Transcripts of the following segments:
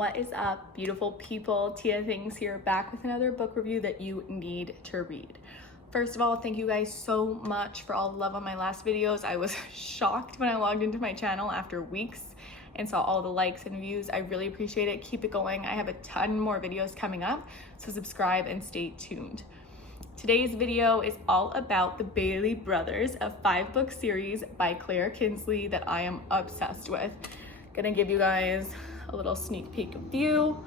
What is up, beautiful people? Tia Things here, back with another book review that you need to read. First of all, thank you guys so much for all the love on my last videos. I was shocked when I logged into my channel after weeks and saw all the likes and views. I really appreciate it. Keep it going. I have a ton more videos coming up, so subscribe and stay tuned. Today's video is all about the Bailey Brothers, a 5-book series by Claire Kinsley that I am obsessed with. Gonna give you guys a little sneak peek view.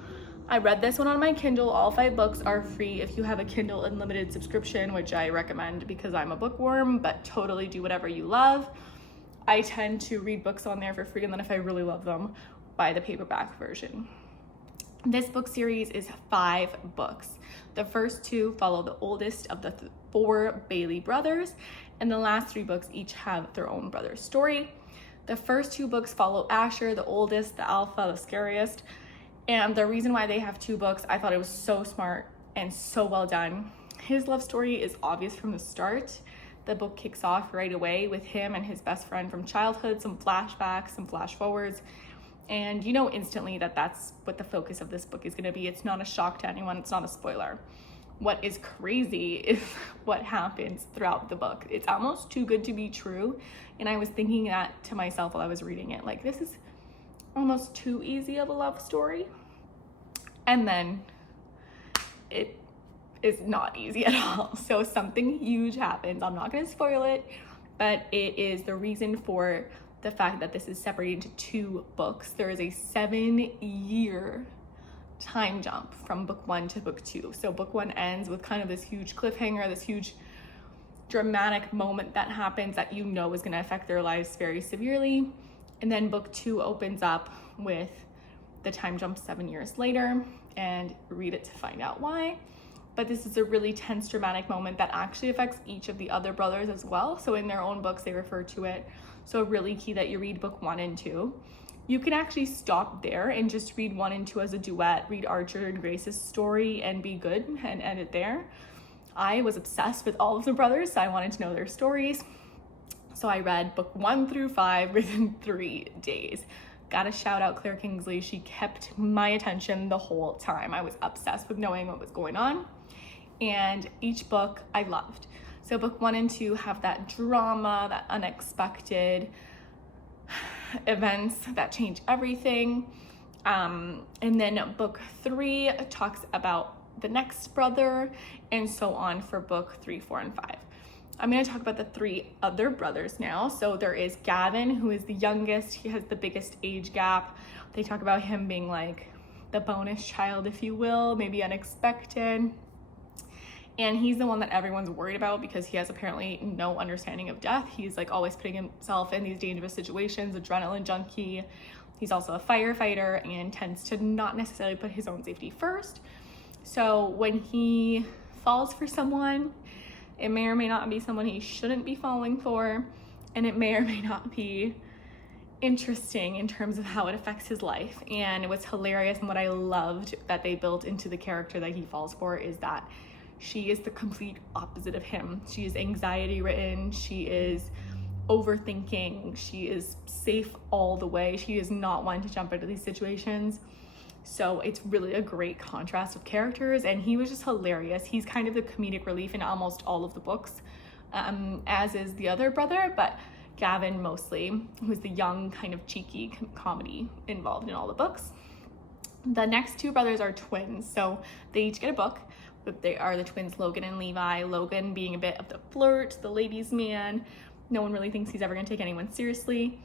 I read this one on my Kindle. All 5 books are free if you have a Kindle Unlimited subscription, which I recommend because I'm a bookworm, but totally do whatever you love. I tend to read books on there for free, and then if I really love them, buy the paperback version. This book series is 5 books. The first 2 follow the oldest of the 4 Bailey brothers, and the last 3 books each have their own brother's story. The first 2 books follow Asher, the oldest, the alpha, the scariest. And the reason why they have 2 books, I thought it was so smart and so well done. His love story is obvious from the start. The book kicks off right away with him and his best friend from childhood, some flashbacks, some flash forwards. And you know instantly that that's what the focus of this book is going to be. It's not a shock to anyone. It's not a spoiler. What is crazy is what happens throughout the book. It's almost too good to be true. And I was thinking that to myself while I was reading it. Like, this is almost too easy of a love story. And then it is not easy at all. So something huge happens. I'm not going to spoil it, but it is the reason for the fact that this is separated into 2 books. There is a 7-year time jump from book 1 to book 2. So book 1 ends with kind of this huge cliffhanger, this huge dramatic moment that happens that you know is going to affect their lives very severely. And then book 2 opens up with the time jump 7 years later, and read it to find out why. But this is a really tense, dramatic moment that actually affects each of the other brothers as well. So in their own books, they refer to it. So really key that you read book 1 and 2. You can actually stop there and just read 1 and 2 as a duet, read Archer and Grace's story and be good and end it there. I was obsessed with all of the brothers, so I wanted to know their stories. So I read book 1 through 5 within 3 days. Gotta shout out Claire Kinsley. She kept my attention the whole time. I was obsessed with knowing what was going on. And each book I loved. So book 1 and 2 have that drama, that unexpected events that change everything. And then book 3 talks about the next brother, and so on for book 3, 4, and 5. I'm going to talk about the 3 other brothers now. So there is Gavin, who is the youngest. He has the biggest age gap. They talk about him being like the bonus child, if you will, maybe unexpected. And he's the one that everyone's worried about because he has apparently no understanding of death. He's like always putting himself in these dangerous situations, adrenaline junkie. He's also a firefighter and tends to not necessarily put his own safety first. So when he falls for someone, it may or may not be someone he shouldn't be falling for, and it may or may not be interesting in terms of how it affects his life. And it was hilarious, and what I loved that they built into the character that he falls for is that she is the complete opposite of him. She is anxiety ridden, she is overthinking, she is safe all the way. She is not one to jump into these situations. So it's really a great contrast of characters, and he was just hilarious. He's kind of the comedic relief in almost all of the books, as is the other brother, but Gavin mostly, who's the young kind of cheeky comedy involved in all the books. The next 2 brothers are twins, so they each get a book, but they are the twins Logan and Levi. Logan being a bit of the flirt, the ladies' man. No one really thinks he's ever gonna take anyone seriously.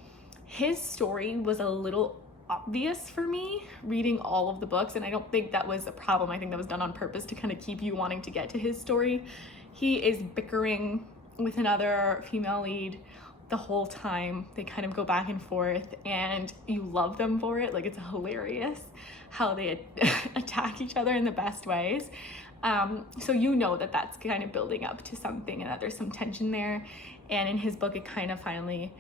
His story was a little obvious for me reading all of the books, and I don't think that was a problem. I think that was done on purpose to kind of keep you wanting to get to his story. He is bickering with another female lead the whole time. They kind of go back and forth, and you love them for it. Like, it's hilarious how they attack each other in the best ways. So you know that that's kind of building up to something and that there's some tension there. And in his book, it kind of finally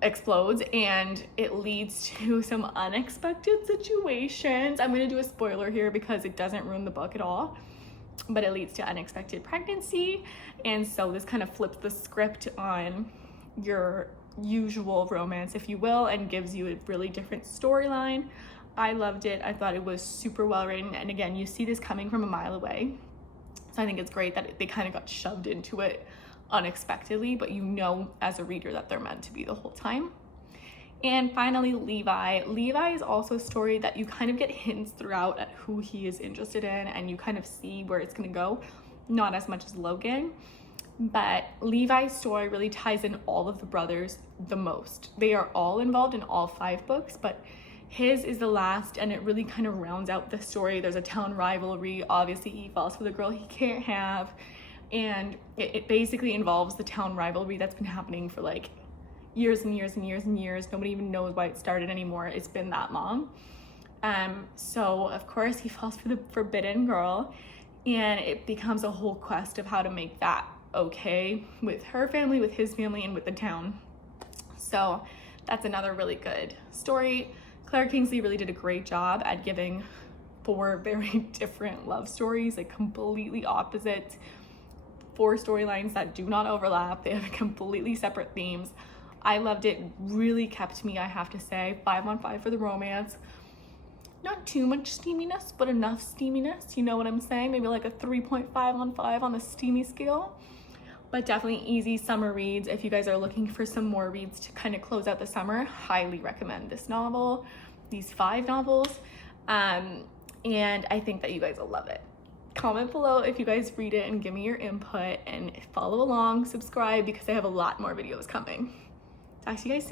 explodes, and it leads to some unexpected situations. I'm going to do a spoiler here because it doesn't ruin the book at all, but it leads to unexpected pregnancy. And so this kind of flips the script on your usual romance, if you will, and gives you a really different storyline. I loved it. I thought it was super well written. And again, you see this coming from a mile away. So I think it's great that they kind of got shoved into it unexpectedly, but you know as a reader that they're meant to be the whole time. And finally, Levi. Levi is also a story that you kind of get hints throughout at who he is interested in, and you kind of see where it's going to go. Not as much as Logan, but Levi's story really ties in all of the brothers the most. They are all involved in all 5 books, but his is the last, and it really kind of rounds out the story. There's a town rivalry. Obviously, he falls for the girl he can't have, and it basically involves the town rivalry that's been happening for like years and years and years and years. Nobody even knows why it started anymore. It's been that long. So of course he falls for the forbidden girl, and it becomes a whole quest of how to make that okay with her family, with his family, and with the town. So that's another really good story. Claire Kingsley really did a great job at giving 4 very different love stories, like completely opposite, 4 storylines that do not overlap. They have completely separate themes. I loved it. Really kept me, I have to say. 5 on 5 for the romance. Not too much steaminess, but enough steaminess. You know what I'm saying? Maybe like a 3.5 on 5 on the steamy scale. But definitely easy summer reads. If you guys are looking for some more reads to kind of close out the summer, highly recommend this novel, these 5 novels. And I think that you guys will love it. Comment below if you guys read it and give me your input, and follow along, subscribe, because I have a lot more videos coming. Talk to you guys soon.